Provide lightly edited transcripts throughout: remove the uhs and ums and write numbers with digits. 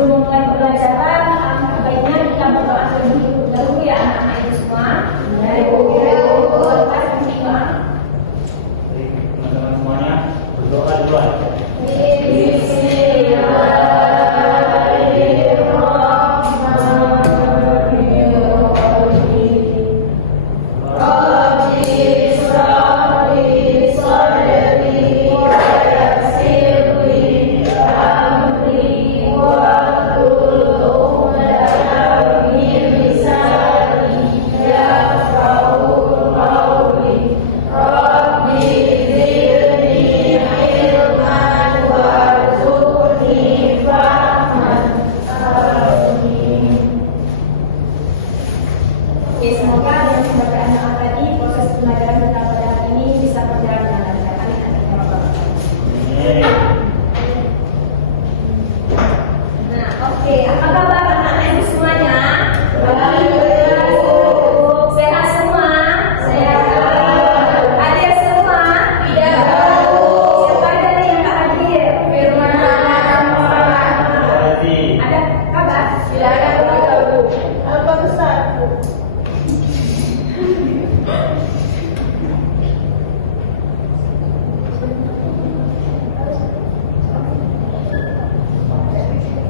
sebelum mulai pembelajaran, baiknya kita berdoa terlebih dahulu ya anak-anak itu semua. Dari kelas kelima. Teman-teman semuanya berdoa duluan. Oke, semoga dengan pembacaan doa tadi proses pembelajaran kita pada hari ini bisa berjalan dengan lancar. Amin. Nah, oke, apa kabar anak-anak ini semuanya? Sehat semua? Sehat. Hadir semua? Tidak. Siapa ada yang tak hadir? Ada kabar? Tidak ada kabar. Apa besar?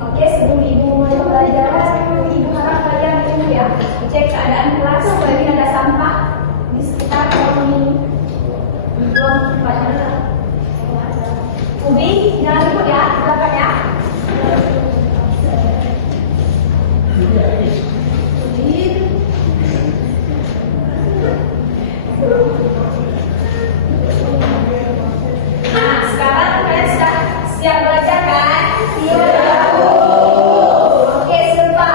Oke, sebelum ibu mulai pembelajaran, ibu harap kalian ini ya cek keadaan kelas supaya tidak ada sampah di sekitar ruang ini. Ruang tempatnya. Ubi, jangan ribut ya, silakan ya. Nah, sekarang kalian sudah siap belajar kan? Siap. Oke, Silva.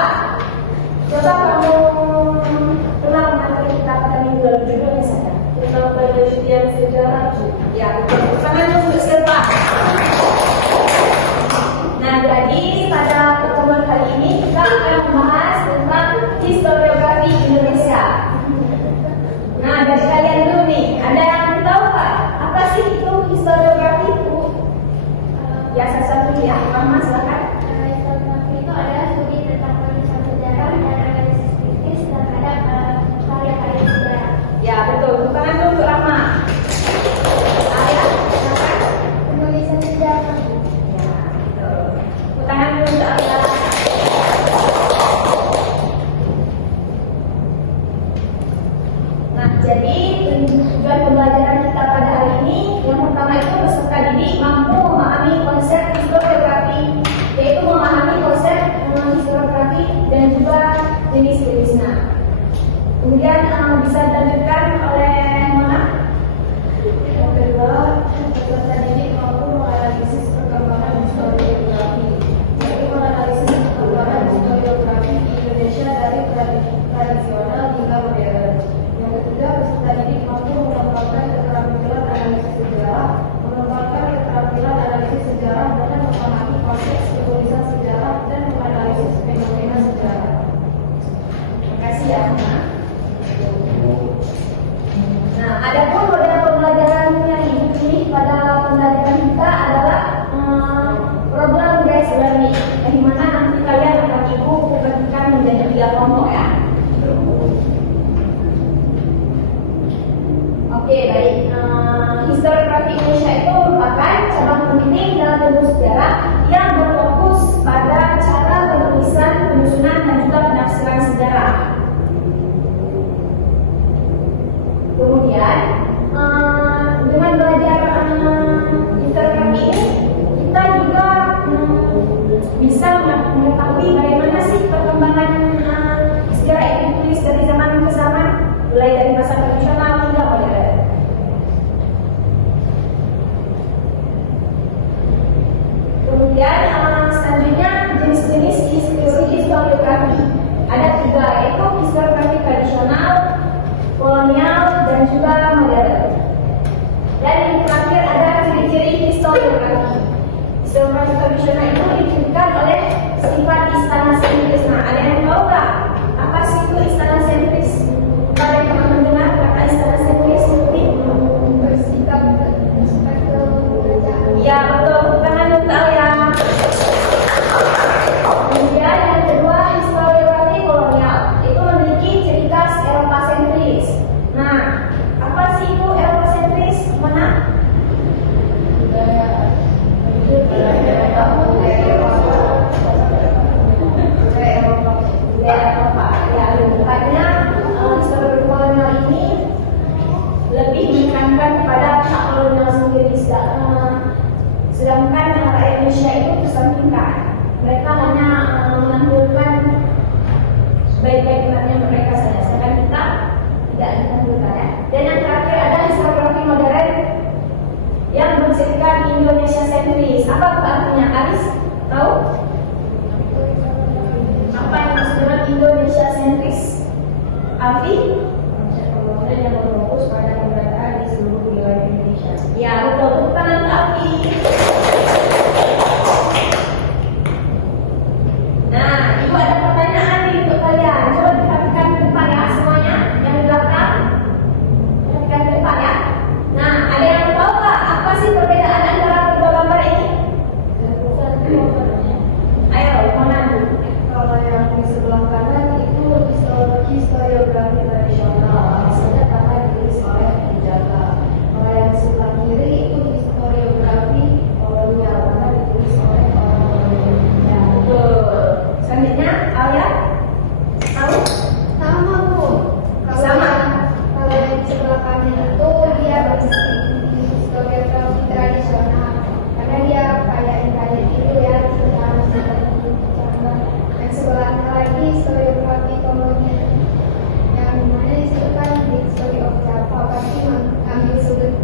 Coba kamu ulang materi kita pada minggu lalu, judulnya saja. Tentang penelitian sejarah. Ya, betul. Tangan untuk Silva. Nah, jadi pada pertemuan kali ini kita akan membahas tentang historiografi Indonesia. Nah, dari kalian dulu nih, ada yang tahu Pak? Apa sih itu historiografi itu? Ya, satu-satu ya. Mama, silakan. Historiografi itu adalah studi tentang penulisan sejarah dan analisis kritis terhadap karya-karya sejarah. Ya, betul. Tangan dulu untuk Rahma. Ayah, silakan. Penulisan sejarah. Ya, betul. Tangan dulu untuk Ayah. Nah, jadi tujuan pembelajaran kita pada hari ini yang pertama itu peserta didik mampu memahami konsep historiografi, yaitu memahami konsep historiografi dan juga jenis-jenisnya. Kemudian bisa dilanjutkan oleh mana? Yang kedua, peserta didik mampu menganalisis perkembangan historiografi, yaitu menganalisis perkembangan historiografi di Indonesia dari tradisional hingga modern. Yang ketiga, peserta didik mampu mengembangkan keterampilan analisis sejarah, dengan memahami konteks penulisan sejarah dan menganalisis fenomena sejarah. Terima kasih ya, Ma. Nah, adapun model pembelajaran yang dipilih pada pembelajaran kita adalah problem based learning, di mana nanti kalian akan ibu bagikan menjadi 3 kelompok ya. Oke, baik. Historiografi Indonesia itu merupakan cabang penting dalam ilmu sejarah yang berfokus pada cara penulisan, penyusunan, dan juga penafsiran sejarah. Kemudian, dengan belajar historiografi ini, kita juga bisa mengetahui bagaimana sih perkembangan sejarah itu ditulis dari zaman ke zaman, mulai dari masa tradisional hingga modern. Kemudian selanjutnya jenis-jenis historiografi ada 3, yaitu historiografi tradisional, kolonial, dan juga modern. Dan yang terakhir ada ciri-ciri historiografi. Historiografi tradisional itu dicirikan oleh sifat istana sentris. Nah, ada yang tahu nggak apa sih itu istana sentris? Pada teman-teman dengar kata istana sentris seperti Bersikap ya betul, tangan untuk ya. singkat. Mereka hanya menampilkan sebaik-baiknya mereka saja, sedangkan kita tidak ditampilkan ya. Dan yang terakhir ada historiografi modern yang bersifat Indonesia sentris. Apa artinya, Aris? Tahu? Apa yang maksud dengan Indonesia sentris? Afi? Pembangunan yang berfokus pada pemerataan di seluruh wilayah Indonesia. Ya, betul. Tepuk tangan untuk Afi. Nah, ibu ada pertanyaan nih untuk kalian. Coba perhatikan ke depan ya semuanya. Yang di belakang, perhatikan ke depan ya. Nah, ada yang tahu nggak apa sih perbedaan antara kedua gambar ini? Ayo, mana dulu? Kalau yang di sebelah kanan itu historiografi tradisional, misalnya karena ditulis oleh penjata. Kalau yang di sebelah kiri itu historiografi kolonial, karena ditulis oleh orang kolonial. Ya, betul. Selanjutnya, Alia, tahu? Sama Bu. Kalau Sama. Kalau yang di sebelah kanan itu dia historiografi tradisional, karena dia kayak itu ya, yang sebelahnya lagi historiografi kolonial, yang mana disitu kan di story of Java pasti ambil sudut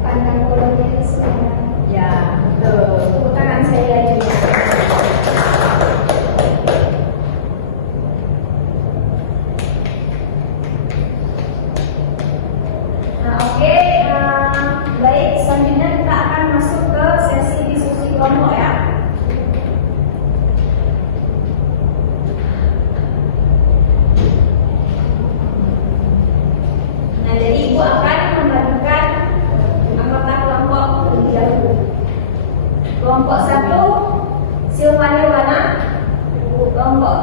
pandang kolonialisme. Ya, betul. Tepuk tangan saya juga. Nah, oke. Baik, selanjutnya kita akan masuk ke sesi diskusi kelompok ya. Nah, jadi ibu akan membagikan anggota kelompok terlebih dahulu. Kelompok 1 Silvana Wana, kelompok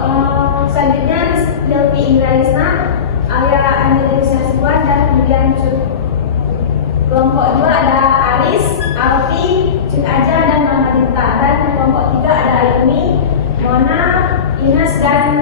selanjutnya Delvi Indralisna, Alia Anjali Saswan, dan kemudian Cut. Kelompok 2 ada Aris, Alfi, Cut Aja, dan Mama Dinta. Dan kelompok 3 ada Ayumi, Mona, Ines, dan